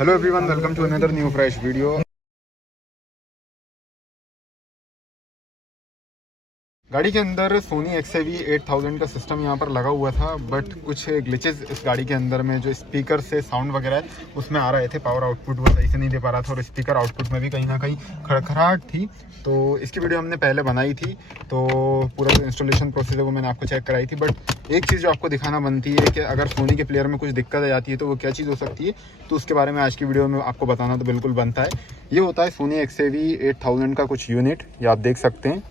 Hello everyone, welcome to another new fresh video. गाड़ी के अंदर सोनी XAV 8000 का सिस्टम यहाँ पर लगा हुआ था, बट कुछ ग्लिचेस इस गाड़ी के अंदर में जो स्पीकर से साउंड वगैरह है उसमें आ रहे थे। पावर आउटपुट वो सही से नहीं दे पा रहा था और स्पीकर आउटपुट में भी कहीं ना कहीं खड़खड़ाहट थी। तो इसकी वीडियो हमने पहले बनाई थी, तो पूरा जो इंस्टॉलेशन प्रोसेस है वो मैंने आपको चेक कराई थी। बट एक चीज़ जो आपको दिखाना बनती है कि अगर सोनी के प्लेयर में कुछ दिक्कत आ जाती है तो वो क्या चीज़ हो सकती है, तो उसके बारे में आज की वीडियो में आपको बताना तो बिल्कुल बनता है। ये होता है सोनी XAV 8000 का कुछ यूनिट, ये आप देख सकते हैं,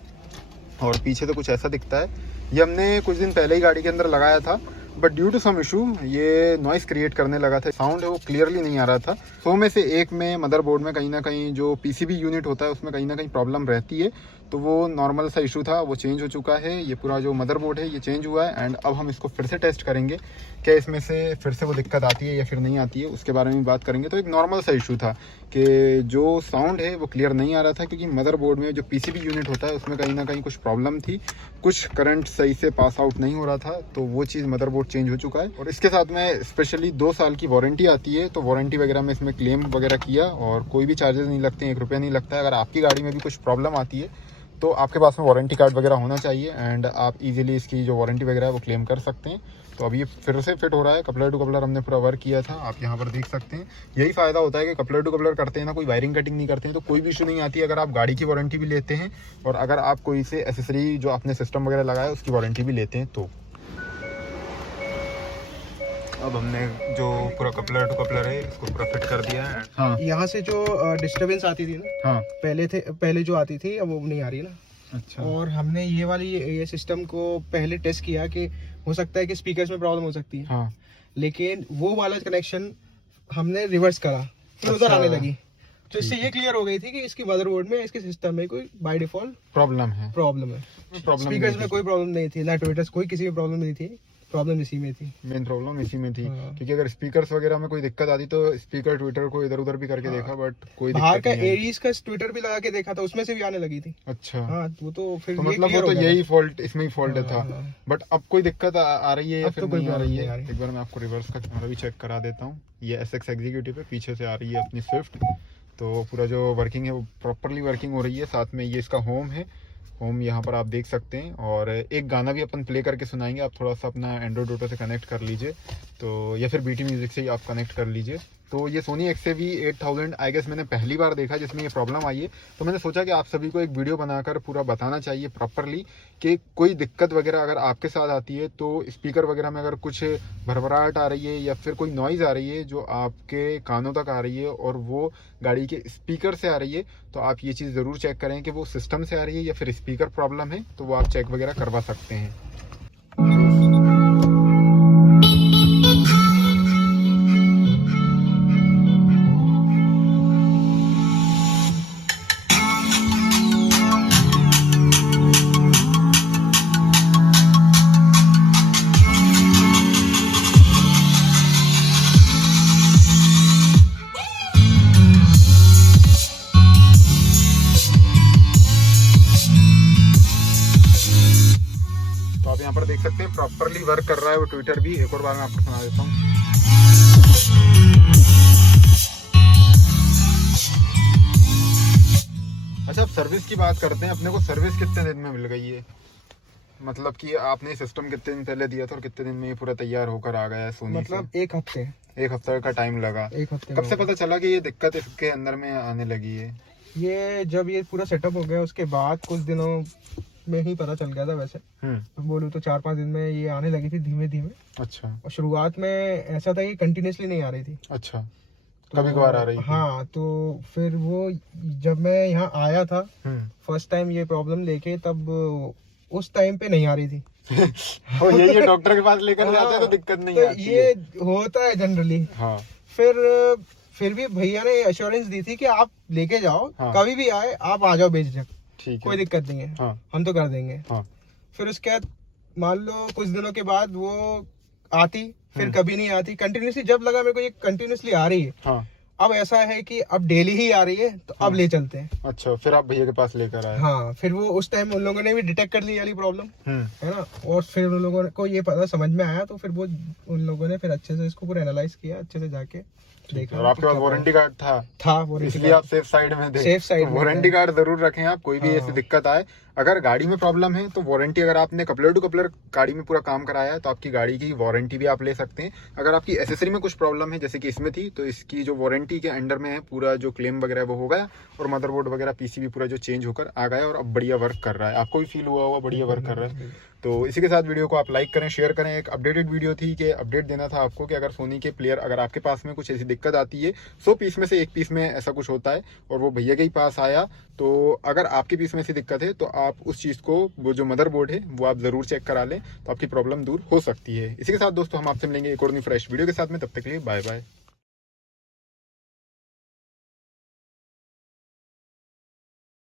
और पीछे तो कुछ ऐसा दिखता है। ये हमने कुछ दिन पहले ही गाड़ी के अंदर लगाया था, but due to some issue ये नॉइस क्रिएट करने लगा था। साउंड है वो क्लियरली नहीं आ रहा था। 100 में से एक में मदरबोर्ड में कहीं ना कहीं जो PCB यूनिट होता है उसमें कहीं ना कहीं प्रॉब्लम रहती है। तो वो नॉर्मल सा इशू था, वो चेंज हो चुका है। ये पूरा जो मदरबोर्ड है ये चेंज हुआ है एंड अब हम इसको फिर से टेस्ट करेंगे क्या इसमें से फिर से वो दिक्कत आती है या फिर नहीं आती है, उसके बारे में बात करेंगे। तो एक नॉर्मल सा इशू था कि जो साउंड है वो क्लियर नहीं आ रहा था, क्योंकि मदरबोर्ड में जो PCB यूनिट होता है उसमें कहीं ना कहीं कुछ प्रॉब्लम थी, कुछ करंट सही से पास आउट नहीं हो रहा था। तो वो चीज़ मदरबोर्ड चेंज हो चुका है और इसके साथ में स्पेशली 2 साल की वारंटी आती है। तो वारंटी वगैरह में इसमें क्लेम वगैरह किया और कोई भी चार्जेस नहीं लगते हैं, 1 रुपया नहीं लगता है। अगर आपकी गाड़ी में भी कुछ प्रॉब्लम आती है तो आपके पास में वारंटी कार्ड वगैरह होना चाहिए एंड आप इजीली इसकी जो वारंटी वगैरह है वो क्लेम कर सकते हैं। तो अब ये फिर से फिट हो रहा है। कपलर टू कपलर हमने पूरा वर्क किया था, आप यहाँ पर देख सकते हैं। यही फ़ायदा होता है कि कपलर टू कपलर करते हैं ना, कोई वायरिंग कटिंग नहीं करते हैं तो कोई भी इशू नहीं आती। अगर आप गाड़ी की वारंटी भी लेते हैं और अगर आप कोई से एसेसरी जो आपने सिस्टम वगैरह लगाया उसकी वारंटी भी लेते हैं तो। अब हमने जो पूरा कपलर टू कपलर है इसको पूरा फिट कर दिया है। हाँ, यहाँ से जो डिस्टरबेंस आती थी ना, हाँ, पहले जो आती थी अब वो नहीं आ रही ना। अच्छा, और हमने ये सिस्टम को पहले टेस्ट किया कि हो सकता है कि स्पीकर्स में प्रॉब्लम हो सकती है। हाँ, लेकिन वो वाला कनेक्शन हमने रिवर्स करा, फिर उधर अच्छा, आने लगी। तो इससे ये क्लियर हो गई थी कि इसकी मदरबोर्ड में, इसके सिस्टम में कोई बाय डिफॉल्ट प्रॉब्लम है। प्रॉब्लम है। स्पीकर्स में कोई प्रॉब्लम नहीं थी, ना ट्विटर्स, कोई किसी में प्रॉब्लम नहीं थी। प्रॉब्लम इसी में थी, मेन प्रॉब्लम इसी में थी। हाँ। क्योंकि अगर स्पीकर्स वगैरह में कोई दिक्कत आती तो स्पीकर ट्विटर को इधर उधर भी करके देखा, बट कोई बाहर दिक्कत का नहीं आई। एरीज का ट्विटर भी लगा के देखा था, उसमें से भी आने लगी थी। अच्छा, हाँ, वो तो फिर तो ये मतलब वो clear तो हो गया यही था। फॉल्ट, इसमें ही फॉल्ट था। हाँ। बट अब कोई दिक्कत आ रही है या अब फिर तो कोई नहीं आ प्रॉब्लम रही नहीं आ है? रही। एक बार मैं आपको रिवर्स का कैमरा भी चेक करा देता हूँ। ये SX एग्जीक्यूटिव है, पीछे से आ रही है अपनी स्विफ्ट। तो पूरा जो वर्किंग है वो प्रॉपरली वर्किंग हो रही है। साथ में ये इसका होम है, होम यहाँ पर आप देख सकते हैं। और एक गाना भी अपन प्ले करके सुनाएंगे, आप थोड़ा सा अपना एंड्रॉइड ऑटो से कनेक्ट कर लीजिए तो, या फिर BT म्यूजिक से ही आप कनेक्ट कर लीजिए। तो ये सोनी XAV 8000 आई गेस मैंने पहली बार देखा जिसमें ये प्रॉब्लम आई है। तो मैंने सोचा कि आप सभी को एक वीडियो बनाकर पूरा बताना चाहिए प्रॉपरली कि कोई दिक्कत वगैरह अगर आपके साथ आती है तो स्पीकर वगैरह में अगर कुछ भरभराहट आ रही है या फिर कोई नॉइज़ आ रही है जो आपके कानों तक आ रही है और वो गाड़ी के स्पीकर से आ रही है, तो आप ये चीज़ ज़रूर चेक करें कि वो सिस्टम से आ रही है या फिर स्पीकर प्रॉब्लम है। तो वो आप चेक वगैरह करवा सकते हैं। तो आप यहाँ पर देख सकते हैं प्रॉपरली वर्क कर रहा है वो ट्विटर भी। एक और बार मैं आपको सुना देता हूँ। अच्छा, अब सर्विस की बात करते हैं। अपने को सर्विस कितने दिन में मिल गई है? मतलब कि आपने सिस्टम कितने दिन पहले दिया था और कितने दिन में ये पूरा तैयार होकर आ गया है सोनी मतलब से? 1 हफ्ते। 1 हफ्ते का टाइम लगा। 1 हफ्ते कब में से होगा। पता चला कि ये दिक्कत इसके अंदर में आने लगी है? ये जब ये पूरा सेटअप हो गया उसके बाद कुछ दिनों में ही पता चल गया था। वैसे तो बोलूँ तो 4-5 दिन में ये आने लगी थी धीमे धीमे। अच्छा, और शुरुआत में ऐसा था कि कंटिन्यूसली नहीं आ रही थी। अच्छा, तो कभी कभार आ रही थी। हाँ, तो फिर वो जब मैं यहाँ आया था फर्स्ट टाइम ये प्रॉब्लम लेके, तब उस टाइम पे नहीं आ रही थी। और यही डॉक्टर के पास लेकर जाते हैं तो दिक्कत नहीं तो आती ये है। होता है जनरली। हाँ, फिर भी भैया ने एश्योरेंस दी थी कि आप लेके जाओ, हाँ, कभी भी आए आप आ जाओ बेझिझक, ठीक कोई है। दिक्कत नहीं है, हाँ, हम तो कर देंगे। हाँ, फिर उसके बाद मान लो कुछ दिनों के बाद वो आती, फिर कभी नहीं आती। कंटिन्यूसली जब लगा मेरे को ये कंटिन्यूसली आ रही है, हाँ, अब ऐसा है कि अब डेली ही आ रही है तो अब ले चलते हैं। अच्छा, फिर आप भैया के पास लेकर आए। हाँ, फिर वो उस टाइम उन लोगों ने भी डिटेक्ट कर ली वाली प्रॉब्लम, है ना, और फिर उन लोगों को ये पता समझ में आया, तो फिर वो उन लोगों ने फिर अच्छे से इसको पूरा एनालाइज किया, अच्छे से जाके देखा। और आपके पास वारंटी कार्ड था वारंटी इसलिए आप सेफ साइड में थे। सेफ साइड में वारंटी कार्ड जरूर रखें आप, कोई भी हाँ। ऐसी दिक्कत आए, अगर गाड़ी में प्रॉब्लम है तो वारंटी, अगर आपने कपलर टू कपलर गाड़ी में पूरा काम कराया है तो आपकी गाड़ी की वारंटी भी आप ले सकते हैं। अगर आपकी एसेसरी में कुछ प्रॉब्लम है जैसे कि इसमें थी, तो इसकी जो वारंटी के अंडर में है, पूरा जो क्लेम वगैरह वो हो गया, और मदरबोर्ड वगैरह पीसीबी पूरा जो चेंज होकर आ गया और अब बढ़िया वर्क कर रहा है। आपको भी फील हुआ होगा बढ़िया वर्क कर रहा है। तो इसी के साथ वीडियो को आप लाइक करें, शेयर करें। एक अपडेटेड वीडियो थी कि अपडेट देना था आपको कि अगर सोनी के प्लेयर, अगर आपके पास में कुछ ऐसी दिक्कत आती है, 100 पीस में से 1 पीस में ऐसा कुछ होता है और वो भैया के ही पास आया, तो अगर आपके पीस में ऐसी दिक्कत है तो आप उस चीज़ को, वो जो मदरबोर्ड है वो आप ज़रूर चेक करा लें, तो आपकी प्रॉब्लम दूर हो सकती है। इसी के साथ दोस्तों हम आपसे मिलेंगे एक और नई फ्रेश वीडियो के साथ में, तब तक के लिए बाय बाय।